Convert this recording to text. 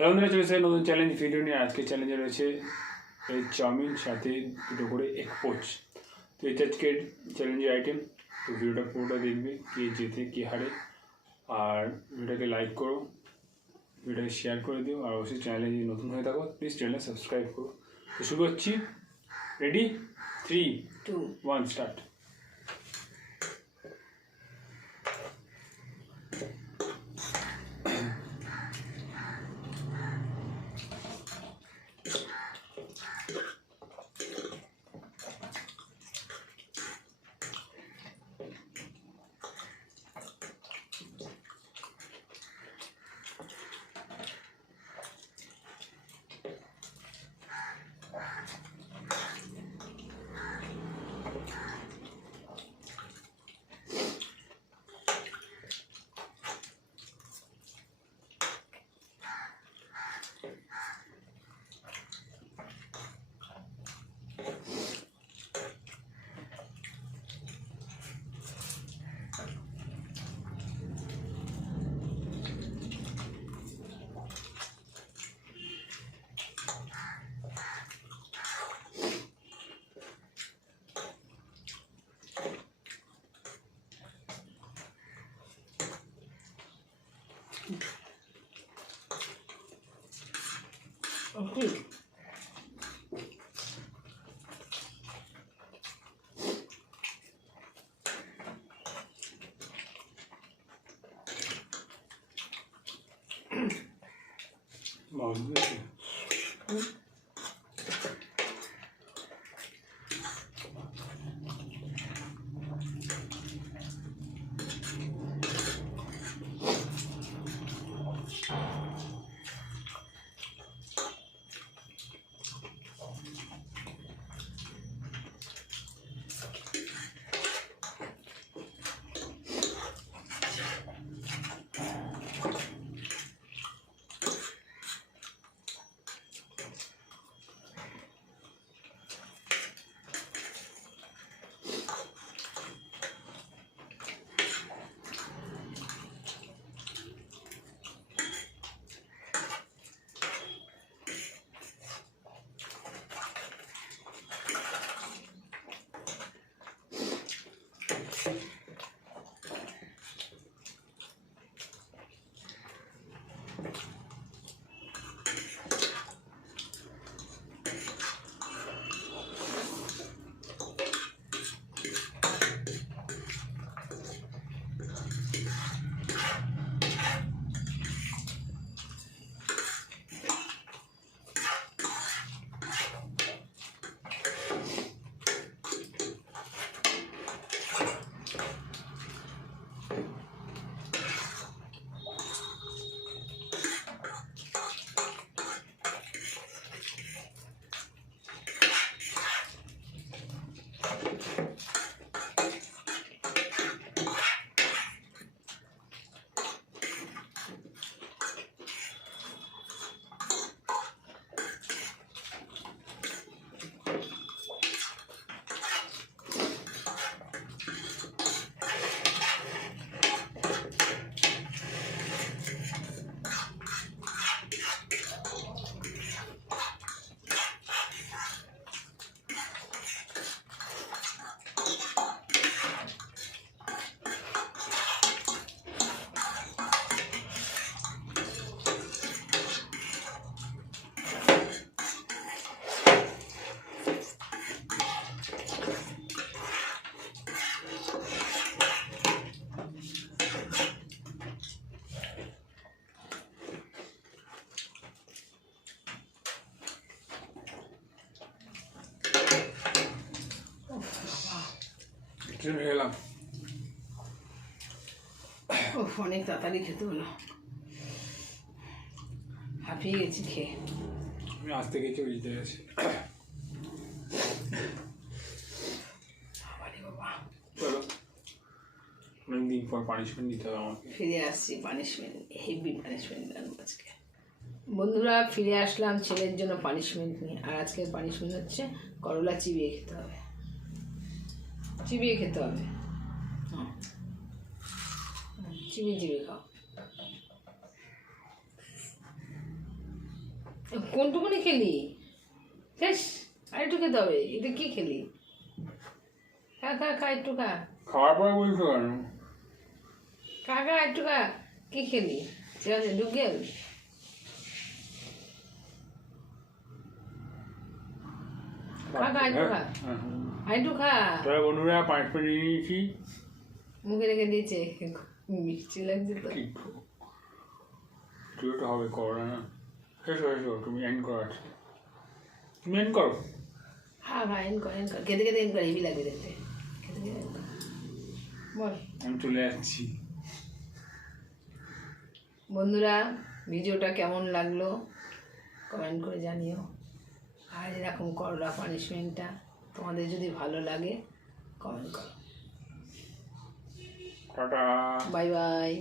Hello বন্ধুরা, চলে এসেছে নতুন চ্যালেঞ্জ ভিডিও নিয়ে। আজকে চ্যালেঞ্জে রয়েছে ভেজ চাউমিন, সাথে দুটো করে এগ পোচ। তো এটা আজকের চ্যালেঞ্জের আইটেম। তো ভিডিওটা পুরোটা দেখবে, কে জেতে কে হারে। আর ভিডিওটাকে লাইক করো, ভিডিওটাকে শেয়ার করে দিও, আর অবশ্যই চ্যানেলে যদি নতুন হয়ে থাকো প্লিজ চ্যানেলে সাবস্ক্রাইব করো। তো শুরু করছি। রেডি? 3, 2, 1 স্টার্ট। Okay. গেলাম। অনেক তাড়াতাড়ি খেতে হলো, হাঁপিয়ে গেছি খেয়ে। আমি আজ থেকে কেউ জিতে গেছি। চলো, অনেকদিন পর পানিশমেন্ট নিতে হবে আমাকে। ফিরে আসছি, পানিশমেন্ট, হেভি পানিশমেন্ট আনবো আজকে। বন্ধুরা, ফিরে আসলাম ছেলের জন্য পানিশমেন্ট নিয়ে। আর আজকের পানিশমেন্ট হচ্ছে করলা চিবিয়ে খেতে হবে, চিবিয়ে খেতে হবে। চিবিয়ে চিবিয়ে খাও। কোনটুকুনি খেলি শেষ আরেকটু খেতে হবে। এটা কি খেলি? খা খা খা একটু খা খাওয়ার পরে বলছো কেন? খা খা একটু খা। কি খেলি? ঠিক আছে ঢুক গেল। খা খা একটু খা একটু খা। তাহলে বন্ধুরা 5 মিনিট নিয়ে নিয়েছি। মুখে রেখে দিয়েছে মিষ্টি লাগছে তো। কি তো হবে করো না। শেষ হয়েছো, তুমি এন্ড করো আজকে। তুমি এন্ড করো। হ্যাঁ হ্যাঁ এন কর খেতে খেতে এন কর হেভি লাগবে দেখতে। খেতে খেতে end কর। বল আমি চলে যাচ্ছি। বন্ধুরা ভিডিওটা কেমন লাগলো কমেন্ট করে জানিও। আর এরকম করলা পানিশমেন্টটা তোমাদের যদি ভালো লাগে কমেন্ট করো। টাটা। Bye bye.